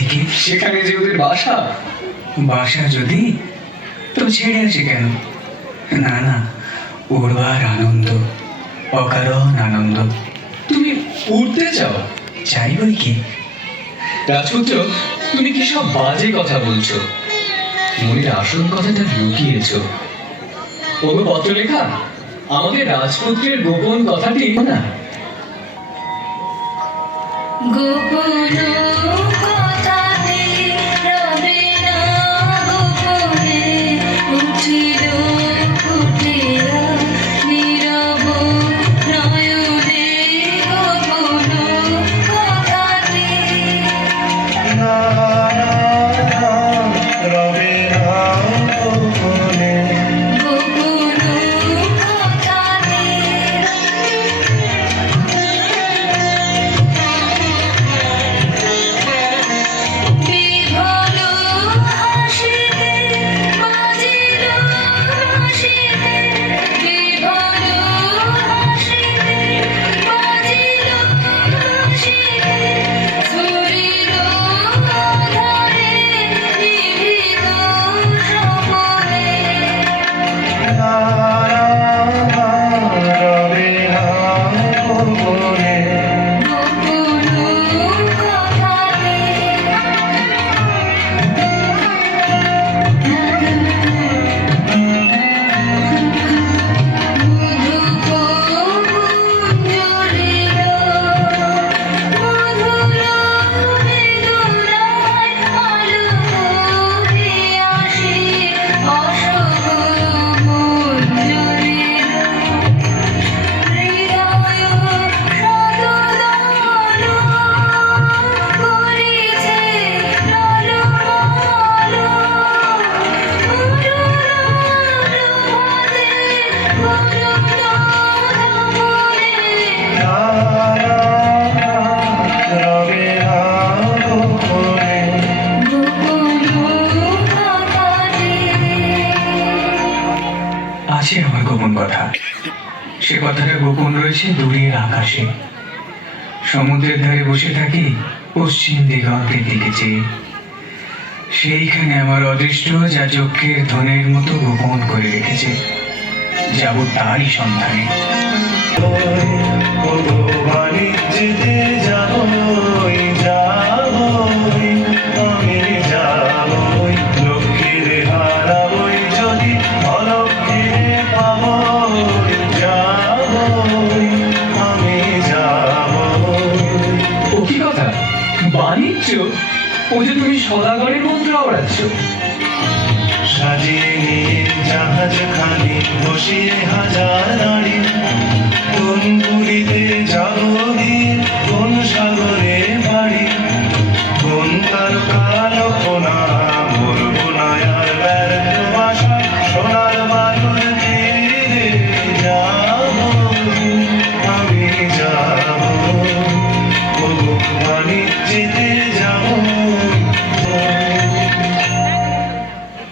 দিকে। সেখানে যে ওদের বাসা? বাসা যদি, তো ছেড়ে আসে কেন? না না, উড়বার আনন্দ, অকারণ আনন্দ। তুমি উড়তে চাও? চাই বই কি। রাজপুত্র, তুমি কি সব বাজে কথা বলছো? মনের আসল কথাটা লুকিয়েছ। ওগো পত্রলেখা, আমাদের রাজপুত্রের গোপন কথাটি না। গোপন কথাটি রবে না গোপনে, উঠিল ফুটিয়া নীরব নয়নে। গোপন কথাটি রবে না গোপনে। গোপন কথাটি বিভোর হাসিতে বাজিল হাসিতে, বিভোর হাসিতে বাজিল হাসিতে, ঝরিল আধারে নিভৃত স্বপনে। রবে না গোপনে। গোপন কথাটি রবে না গোপনে। আছে আমার গোপন কথা। সে কথাটা গোপন রয়েছে দূরের আকাশে। সমুদ্রের ধারে বসে থাকি পশ্চিম দিগন্তের দিকে চেয়ে। সেইখানে আমার অদৃষ্ট যা চক্ষের ধনের মতো গোপন করে রেখেছে, যাব তারই সন্ধানে। বাণিজ্যতে যাবই যাবই, আমি যাবই। লক্ষ্মীরে হারাবই যদি অলক্ষ্মীরে পাবই, যাবই আমি যাবই। ও কি কথা? বাণিজ্য? ও যে তুমি সদাগরের মন্ত্র আওড়াচ্ছ। সাজিয়ে নিয়ে জাহাজ খানি বসিয়ে হাজার নারী, কোন পুরীতে যাবো গিয়ে, কোন সাগরে বাড়ি, কোন তার কালপনা বলবো না আর ব্যর্থ ভাষা। সোনার বালুর তীরে যাবো আমি যাবো, ওগো বাণিজ্যেতে যাবো।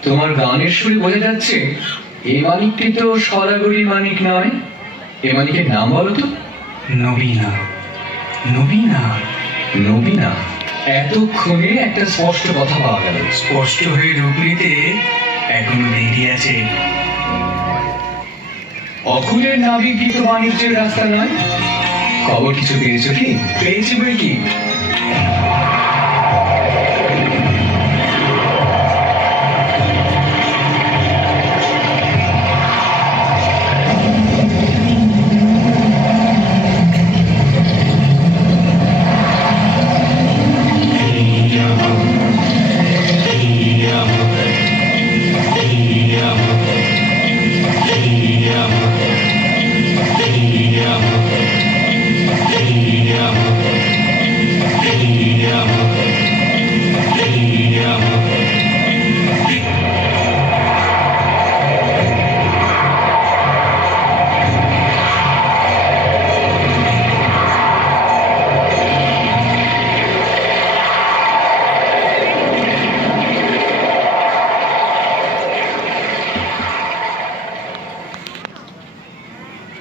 তোমার গানের সুরে বোঝা যাচ্ছে এ মানিকটি তো সদাগরী মানিক নয়। এ মানিকের নাম বলো তো। নবীনা। নবীনা নবীনা? এতক্ষণে একটা স্পষ্ট কথা পাওয়া গেল। স্পষ্ট হয়ে রূপ নিতে এখনো দেরি আছে। অকুলের নাবিক কি তো বাণিজ্যের রাস্তা নয়? খবর কিছু পেয়েছো কি? পেয়েছি বই কি।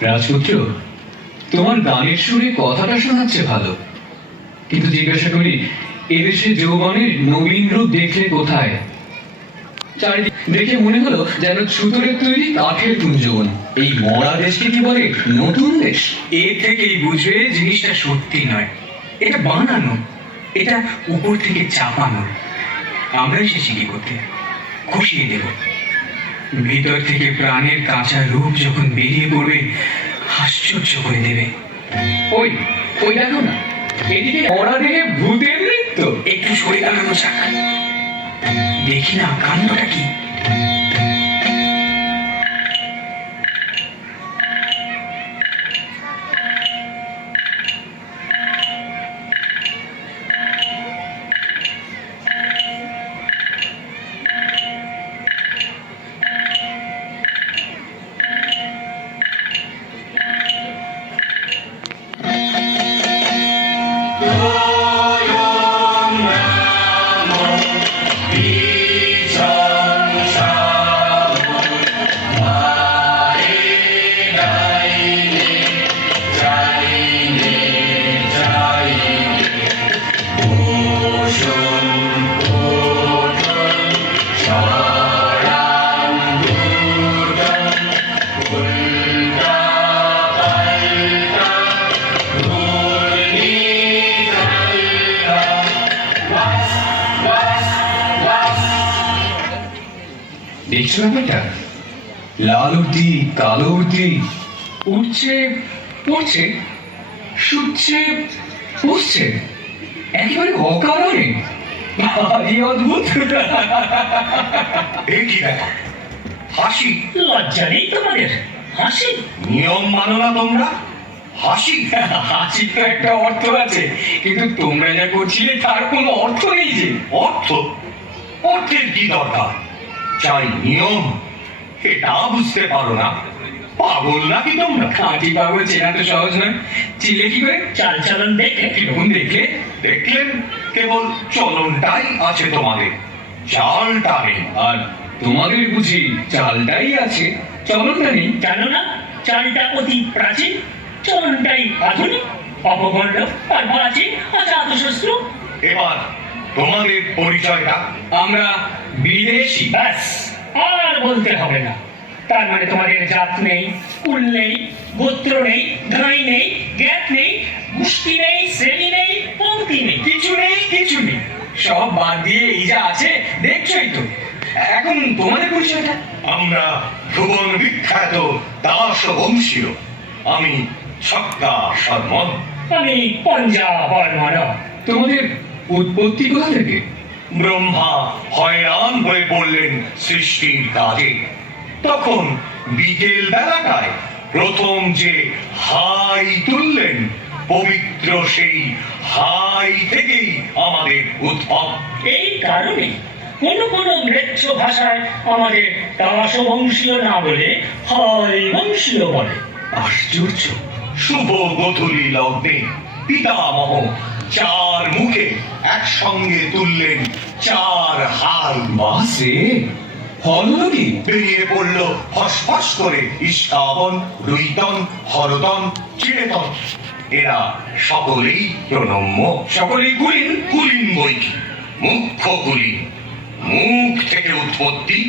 রাজপুত্র, তোমার গানের সুরে কথাটা শোনাচ্ছে ভালো, কিন্তু জিজ্ঞাসা করি এদেশে যৌবনের নবীন রূপ দেখলে কোথায়? চারিদিক দেখে মনে হলো যেন ছুতোরের তৈরি কাঠের কুঞ্জবন। এই মরা দেশকে কি বলে নতুন দেশ? এর থেকেই বুঝবে জিনিসটা সত্যি নয়, এটা বানানো, এটা উপর থেকে চাপানো। আমরা এসেছি কি করতে? খুশিয়ে দেব। ভিতর থেকে প্রাণের কাঁচা রূপ যখন বেরিয়ে পড়বে, আশ্চর্য করে দেবে। ওই ওই দেখো না, এদিকে মরা দেহে ভূতের নৃত্য। একটু সরে দাঁড়ানো যাক, দেখি না কাণ্ডটা কি। দেখছো ব্যাপারটা? লাল উর্দি, কালো উর্দি, উঠছে পড়ছে, শুচ্ছে বসছে, একেবারে অকারণে। ভারী অদ্ভুত। এই কি ব্যাপার? হাসি? লজ্জা নেই তোমাদের? হাসি? নিয়ম মানো না তোমরা? হাসি? হাসির তো একটা অর্থ আছে, কিন্তু তোমরা যা করছিলে তার কোনো অর্থ নেই যে। অর্থ? অর্থের কি দরকার? চাই নিয়ম, এটা বুঝতে পারো না? পাগল নাকি তোমরা? খাঁটি পাগল চেনা তো সহজ নয়। চিনলে কি করে? চাল চালন দেখে কিরকম দেখলে? দেখলেন, কেবল চলনটাই আছে তোমাদের, চালটা নেই। আর তোমাদের বুঝি চালটাই আছে, চলনটা নেই? জানো না, চালটা অতি প্রাচীন, চলনটাই আধুনিক, অপগণ্ড আর প্রাচীন অজাত শস্ত্র। এবার তোমাদের পরিচয়টা? আমরা বিদেশি। ব্যাস, আর বলতে হবে না। তার মানে তোমাদের জাত নেই, কুল নেই, গোত্র নেই, ধাঁই নেই, জ্ঞাত নেই, গোষ্ঠী নেই, শ্রেণী নেই, পংক্তি নেই। কিছু নেই, কিছু নেই, সব বাদ দিয়ে এই যা আছে দেখছই তো। এখন তোমাদের পরিচয়টা? আমরা ভুবন বিখ্যাত দাস বংশীয়। আমি ছক্কা শর্মন। আমি পঞ্জাব বর্মন। তোমাদের উৎপত্তি কোথা থেকে? ব্রহ্মা হয়রান হয়ে পড়লেন সৃষ্টির কাজে। তখন বিকেল বেলাটায় প্রথম যে হাই তুললেন, পবিত্র সেই হাই থেকেই আমাদের উদ্ভব। এই কারণে কোন কোন ম্লেচ্ছ ভাষায় আমাদের দাসবংশীয় না বলে হয় বংশীয় বলে। আশ্চর্য! শুভ গোধূলি লগ্নে পিতামহ চার মুখে একসঙ্গে তুললেন চার হাই। বাস রে, হলো কি? বেরিয়ে পড়ল ফসফস করে ইস্কাবন, রুইতন, হরদন, চিড়েতন। এরা সকলেই প্রণম্য, সকলেই কুলীন। কুলীন বই কি, মুখ্য কুলীন। মুখ থেকে উৎপত্তি।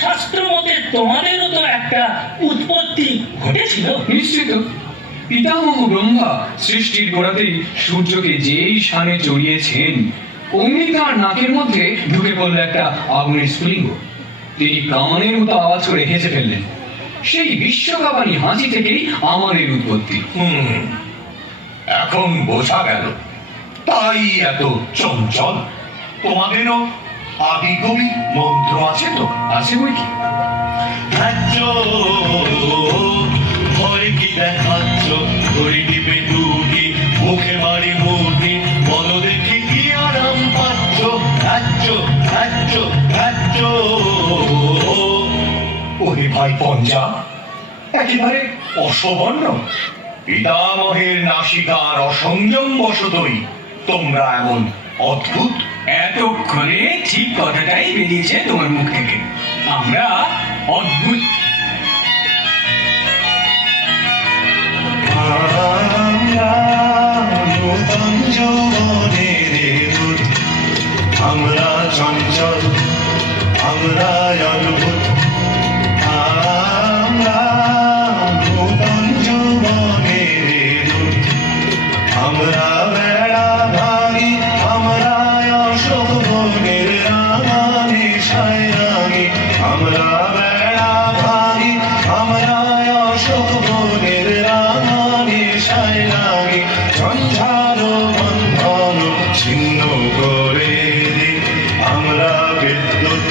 শাস্ত্র মতে তোমাদেরও তো একটা উৎপত্তি ঘটেছিল। নিশ্চিত পিতামহ ব্রহ্মা সৃষ্টির গোড়াতেই সূর্যকে যেই শানে চড়িয়েছেন অমনি তার নাকের মধ্যে ঢুকে পড়ল একটা আগুনের স্ফুলিঙ্গ। তিনি কামানের মতো আওয়াজ করে হেসে ফেললেন। সেই বিশ্বকাপানি হাসি থেকেই আমাদের উৎপত্তি। এখন বোঝা গেল, তাই এত চঞ্চল। তোমাদেরও আদি কবি মন্ত্র আছে তো? আছে বই কি? ধার্য ভয় কি দেখাচ্ছ, ঘড়ি টিপে টুটি মুখে মারি মুটি, বলো দেখি কি আরাম পাচ্ছ। ধার্য ধার্য ধার্য ওরে ভাই পঞ্জা, একেবারে অসবর্ণ। পিতামহের নাসিকার অসংযম বশতই তোমরা এমন অদ্ভুত। এতক্ষণে ঠিক কথাটাই বেরিয়েছে তোমার মুখ থেকে। আমরা অদ্ভুত। আমরা নূতন যৌবনের দূত, আমরা চঞ্চল, আমরা অদ্ভুত। আমরা নূতন যৌবনের দূত, আমরা বেড়া ভাঙি, আমরা অশোক বনের রাঙানি সায়রানি। আমরা বেড়া ভাঙি, আমরা অশোক বনের রাঙানি সায়রানি। ঝঞ্ঝার বন্ধন ছিন্ন করে দিই, আমরা বিদ্যুৎ,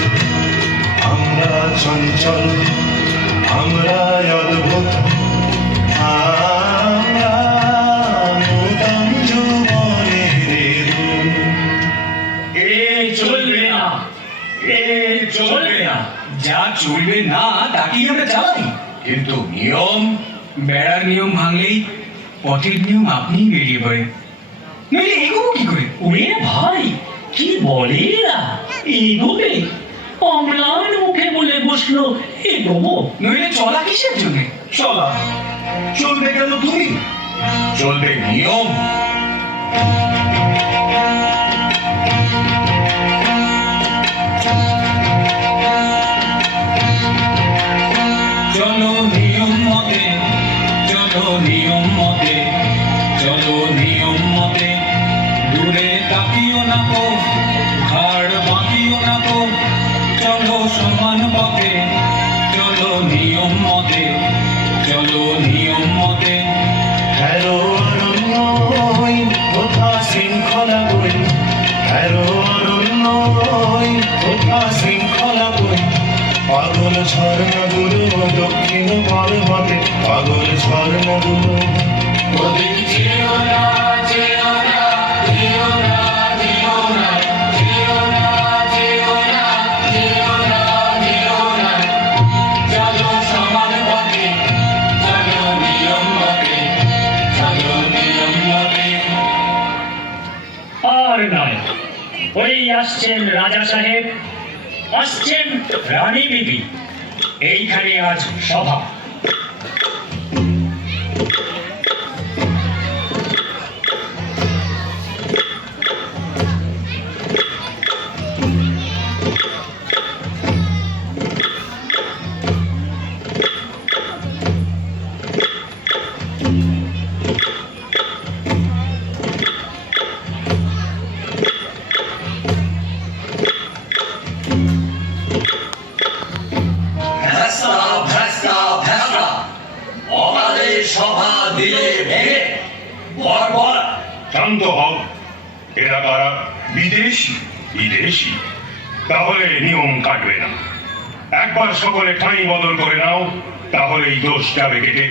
আমরা চঞ্চল, আমরা অদ্ভুত। আমরা নূতন যৌবনের দূত। এ চলবে না, এ চলবে না। যা চলবে না তাকেই আমরা চালাই। কিন্তু নিয়ম, বেড়ার নিয়ম ভাঙলেই পথের নিয়ম আপনিই বেরিয়ে পড়ে। নইলে এগোবো কি করে? ওরে ভাই, কি বলে এরা? এগোবে? অম্লান মুখে বলে বসলো এগোবো। নইলে চলা কিসের জন্য? চলা চলবে কেন তুমি? চলবে নিয়ম। চলো নিয়ম মতে, চলো নিয়ম মতে, চলো নিয়ম মতে। দূরে তাকিও না কো, ঘাড় বাঁকিও না কো। চলো সমান পথে, চলো নিয়ম মতে, চলো নিয়ম মতে। হ্যালো অরণ্য হই, কোথা শৃঙ্খলা বই। হ্যালো অরণ্য হই, কোথা শৃঙ্খলা বই। পাগল ঝর্ণাগুলো দক্ষিণ পর্বতে, পাগল ঝর্ণাগুলো। ওদিক যেও না, যেও না, যেও না, যেও না, যেও না, যেও না, যেও না, যেও না। চলো সমান পথে, চলো নিয়ম মতে, চলো নিয়ম মতে। আর নয়, ওই আসছেন রাজা সাহেব, আসছেন রানী বিবি। এইখানে আজ সভা। ভ্যাসা ভ্যাসা ভ্যাসা, অকালে সভা দিলে ভেঙে। বর শান্ত হও। এরা কারা? বিদেশি। বিদেশি? তাহলে নিয়ম কাটবে না। একবার সকলে ঠাঁই বদল করে নাও, তাহলেই দোষ যাবে কেটে।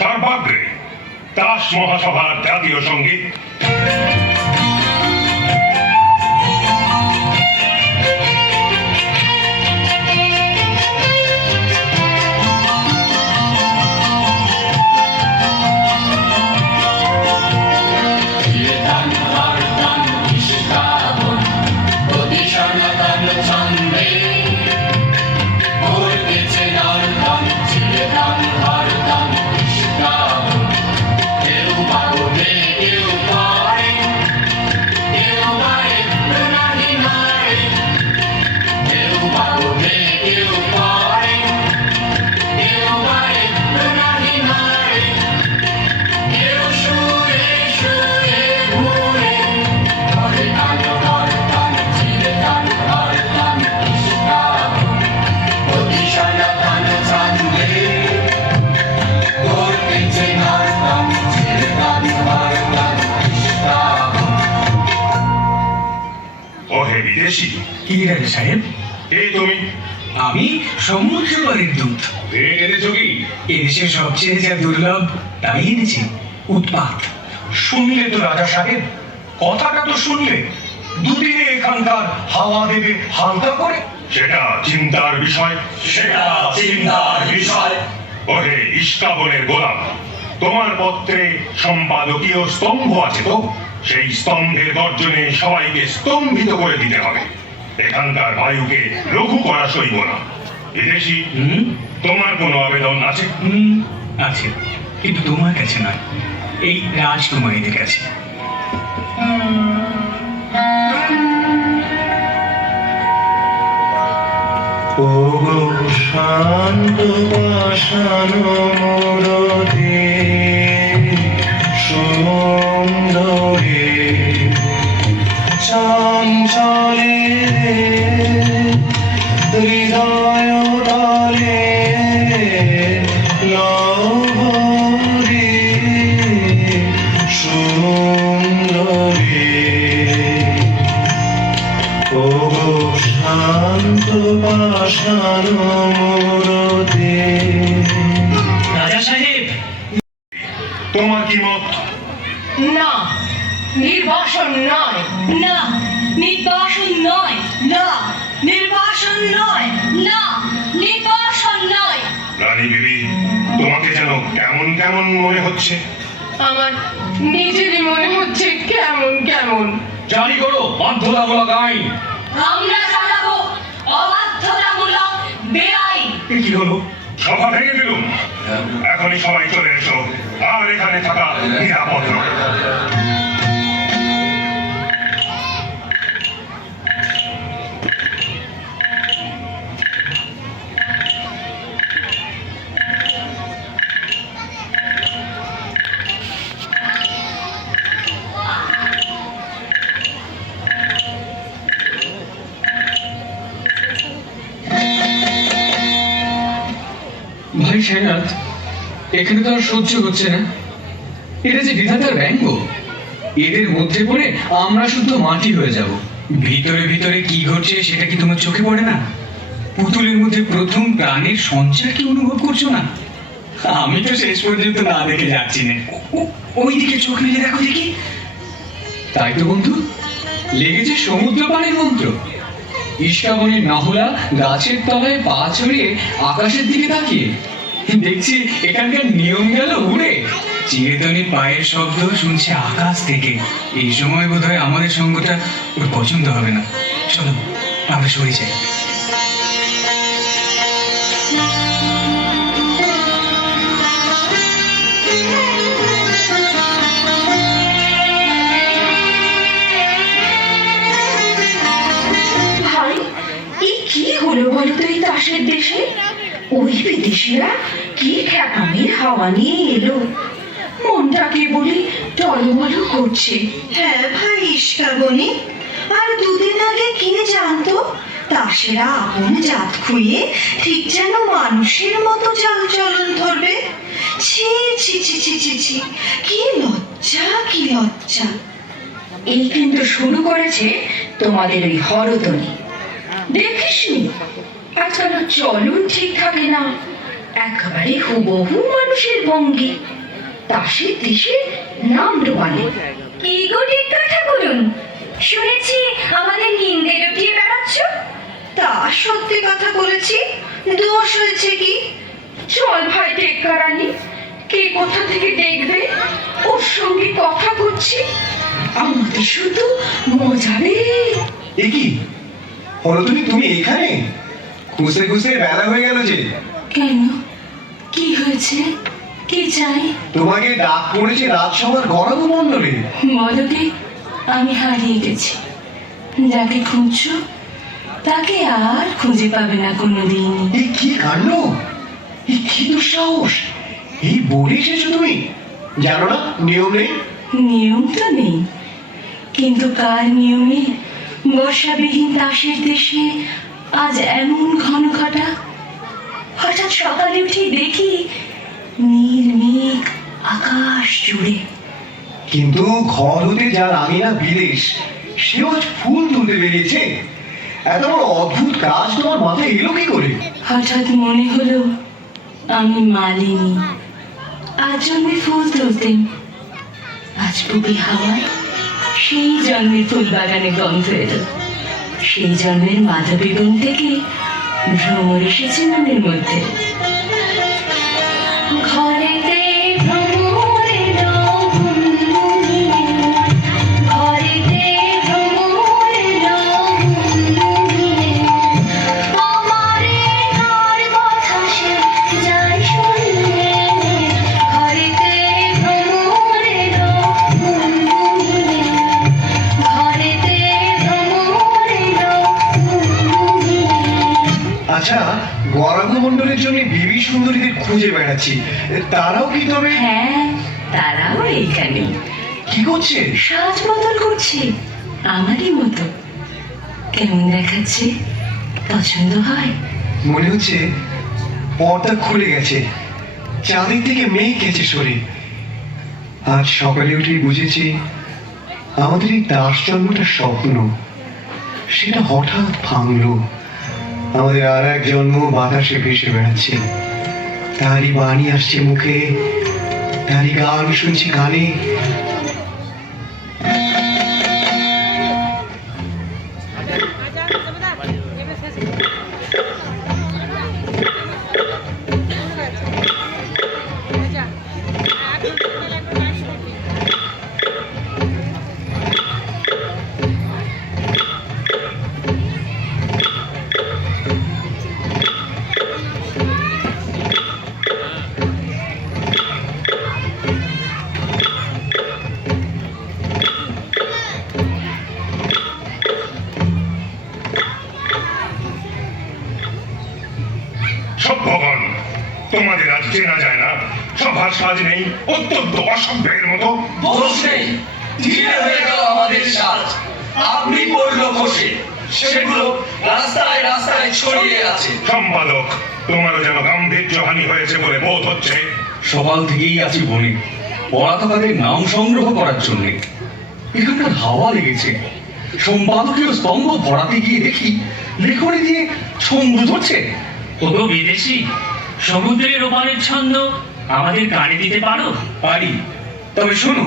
সর্বাগ্রে দাস মহাসভার জাতীয় সঙ্গীত। ছন্দে, ওর পিছে নাম বিদেশি। কি রাজা সাহেব? কে তুমি? আমি সমুদ্র পাড়ের দূত। ভেড় এনেছো কি? এদেশে সবচেয়ে যা দুর্লভ তাই এনেছি, উৎপাত। শুনলে তো রাজা সাহেব, কথাটা তো শুনলে। দুদিনে এখানকার হাওয়া দেবে হালকা করে। সেটা চিন্তার বিষয়, সেটা চিন্তার বিষয়। ওহে ইস্কাবনের গোলাম, তোমার পত্রে সম্পাদকীয় স্তম্ভ আছে তো? সেই স্তম্ভের গর্জনে সবাইকে স্তম্ভিত করে দিতে হবে। এখানকার বায়ুকে লঘু করা সইব না। বিদেশি, তোমার কোনো আবেদন আছে? আছে, কিন্তু তোমার কাছে নয়, এই রাজকুমারীদের কাছে। ওগো শান্ত পাষাণ মোরতে সুন্দরে চঞ্চলে হৃদয় তলে লহরে সুন্দরে ওগো শান্ত পাষাণ মোরতে। রাজা সাহেব, তোমার কি মত? না, নির্বাসন নয়। না, নির্বাসন নয়। না, নির্বাসন নয়। না, নির্বাসন নয়। রানী বিবি, তোমাকে যেন কেমন কেমন মনে হচ্ছে। আমার নিজেরই মনে হচ্ছে কেমন কেমন। জারি করো বাধ্যতামূলক আইন। আমরা চালাবো অবাধ্যতামূলক বেআইন। এ কি হলো? সভা ভেঙে দিলুম। এখনই সবাই চলে এসো, আর এখানে থাকা নিরাপদ নয়। ভাই সেনাথ, এখানে তো আর সহ্য হচ্ছে না। এটা যে বিধাতার ব্যঙ্গ। এদের মধ্যে পড়ে আমরা শুদ্ধ মাটি হয়ে যাব। ভিতরে ভিতরে কি ঘটছে সেটা কি তোমার চোখে পড়ে না? পুতুলের মধ্যে প্রথম প্রাণের সঞ্চার কি অনুভব করছো না? আমি তো শেষ পর্যন্ত না দেখে যাচ্ছি না। ওইদিকে চোখ মেলে দেখো দেখি। তাই তো বন্ধু, লেগেছে সমুদ্র পাড়ের মন্ত্র। ইস্কাবনের নাহুলা গাছের তলায় পা ছড়িয়ে আকাশের দিকে তাকিয়ে দেখছি এখানকার নিয়ম গেল উড়ে। চিরতনী পায়ের শব্দ শুনছে আকাশ থেকে। এই সময় বোধহয় আমাদের সঙ্গটা ওর পছন্দ হবে না। চলো আমরা সরে যাই। ভাই, এই কি হলো বলো তো এই তাসের দেশে? ওই বিদেশিরা কি খ্যাপামির হাওয়া নিয়ে এলো, মনটা কেবলই টলমল করছে। হ্যাঁ ভাই ইস্কাবনি, আর দুদিন আগে কে জানতো তাসেরা আপন জাত খুইয়ে ঠিক যেন মানুষের মতো চালচলন ধরবে। ছি ছি ছি ছি ছি ছি, কি লজ্জা কি লজ্জা। এই কিন্তু শুরু করেছে তোমাদের ওই হরতনি। দেখিসনি আজকাল চলন ঠিক থাকে না, একেবারে হুবহু মানুষের ভঙ্গি। তাসের দেশে নাম ডোবালে। কি গো ঠিক কথা বলুন, শুনেছি আমাদের নিন্দে লুটিয়ে বেড়াচ্ছ। তা সত্যি কথা বলেছি, দোষ হয়েছে কি? চল ভাই টেক্কারানি, কে কোথা থেকে দেখবে ওর সঙ্গে কথা করছি, আমাদের শুধু মজাবে। এ কি হরতুনি, তুমি এখানে? খুঁজতে খুঁজতে বেলা হয়ে গেল যে। কেন, কি হয়েছে, কি চাই? তোমাকে ডাক পড়েছে রাজসভার গরম মণ্ডলে। বলকে আমি হারিয়ে গেছি। যাকে খুঁজছো তাকে আর খুঁজে পাবে না কোনোদিন। এই কি কাণ্ড, এই কি দুঃসাহস! এই বলে এসেছো তুমি? জানো না নিয়ম নেই? নিয়ম তো নেই, কিন্তু কার নিয়মে বর্ষাবিহীন তাসের দেশে আজ এমন ঘন ঘটা? হঠাৎ সকালে উঠে দেখি নীল মেঘ আকাশ জুড়ে। কিন্তু ঘর হতে যার আঙিনা বিদেশ, সেও আজ ফুল তুলতে বেরিয়েছে। এত বড় অদ্ভুত কাজ তোমার মাথায় এলো কি করে? হঠাৎ মনে হলো আমি মালিনী, আজ জন্মে ফুল তুলতেন, আজ পুবি হাওয়ায় সেই জন্মের ফুল বাগানে গন্ধ এলো। সেই জন্মের মাধবী বন থেকে ভ্রমর এসেছে মনের মধ্যে। ঘরেতে ভ্রমর এলো গুনগুনিয়ে, ঘরেতে ভ্রমর এলো গুনগুনিয়ে, আমারে কার কথা সে যায় শুনিয়ে। ঘরেতে ভ্রমর এলো গুনগুনিয়ে, ঘরেতে ভ্রমর এলো গুনগুনিয়ে। আচ্ছা, গৌরাঙ্গ মন্ডলের জন্য বিবি সুন্দরীদের খুঁজে বেড়াচ্ছি, তারাও কি তবে? হ্যাঁ, তারাও এইখানে কি করছে? সাজ বদল করছে আমারই মতো। কেমন দেখাচ্ছে? পছন্দ হয়? মনে হচ্ছে পর্দা খুলে গেছে, চাঁদের থেকে মেঘ গেছে সরে। আজ সকালে উঠেই বুঝেছি আমাদের এই দাস জন্মটা স্বপ্ন, সেটা হঠাৎ ভাঙলো। আমাদের আর এক জন্ম বাতাসে ভেসে বেড়াচ্ছে, তারই বাণী আসছে মুখে, তারই গান শুনছি কানে। সভ্যগণ, তোমাদের আজ চেনা যায় না, সভার সাজ নেই, অত্যন্ত অসভ্যের মতো। দোষ নেই, ধীরে হয়ে গেল আমাদের সাজ। আপনি পড়লো খসে, সেগুলো রাস্তায় রাস্তায় ছড়িয়ে আছে। সম্পাদক, তোমারও যেন গাম্ভীর্যহানি হয়েছে বলে বোধ হচ্ছে। সকাল থেকেই আছি বনে, পড়াতাদের নাম সংগ্রহ করার জন্য। এখানকার হাওয়া লেগেছে। সম্পাদকীয় স্তম্ভ ভরাতে গিয়ে দেখি লেখনি দিয়ে ছন্দ ধরছে। ওগো বিদেশি, সমুদ্রের ওপারের ছন্দ আমাদের গানে দিতে পারো? পারি, তবে শোনো।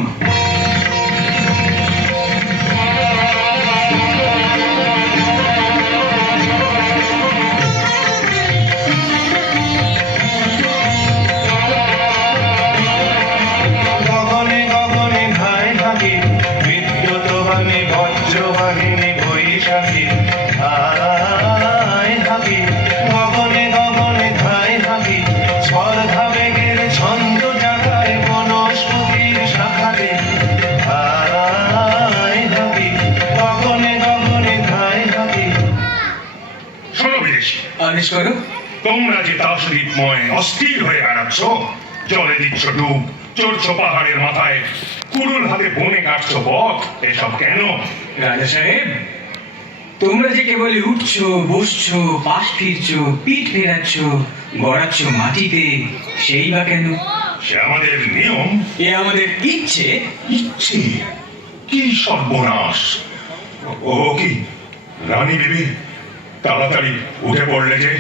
গগনে গগনে ধায় থাকে বিদ্যুৎ বাণী বজ্রবাহিনী বৈশাখী ধায় থাকে। গগনে গগনে ধায় থাকে স্পর্ধা বেগের ছন্দ জাগায় বনস্পতির শাখাতে ধায় থাকে। গগনে গগনে ধায় থাকে। শোনো বিদেশি, আদেশ করো। তোমরা যে দাসদীপময় অস্থির হয়ে বেড়াচ্ছ, জলে দিচ্ছ ডুব, চড়ছ পাহাড়ের মাথায়, কুড়ুল হাতে বনে কাটছো পথ, এসব কেন? রাজা সাহেব, তোমরা যে কেবল উঠছো, বসছো, পাশ ফিরছো, পিঠ ফেরাচ্ছ, গড়াচ্ছ মাটিতে, সেই বা কেন? সে আমাদের নিয়ম। এ আমাদের ইচ্ছে। ইচ্ছে? কি সর্বনাশ! ও কি রানী বিবি, তাড়াতাড়ি উঠে পড়লে যে।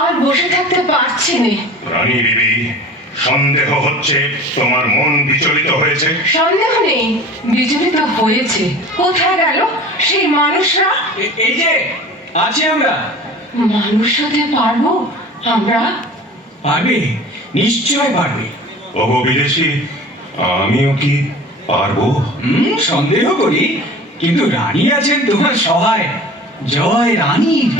আর বসে থাকতে পারছি নে। রানী বিবি, সন্দেহ হচ্ছে তোমার মন বিচলিত হয়েছে। সন্দেহ নেই, বিচলিত হয়েছে। কোথায় গেল সেই মানুষরা? এই যে আছি আমরা। মানুষ হতে পারবো আমরা? পারবে, নিশ্চয় পারবে। ওগো বিদেশি, আমিও কি পারবো? সন্দেহ করি, কিন্তু রানী আছেন তোমার সহায়। জয় রানীর।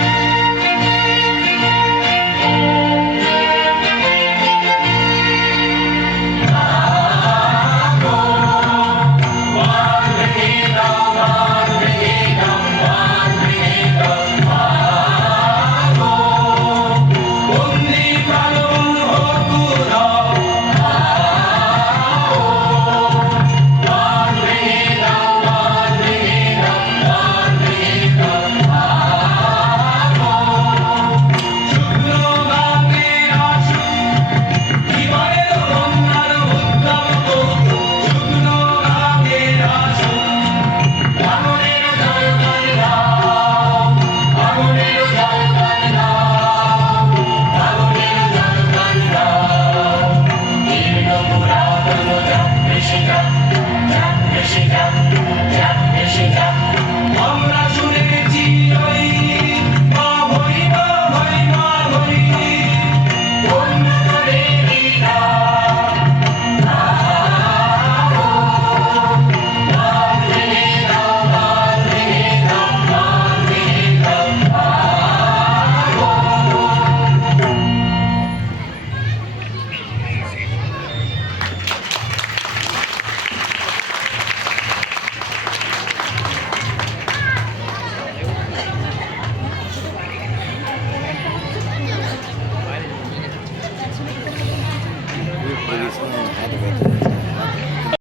Jadi semua ada betul.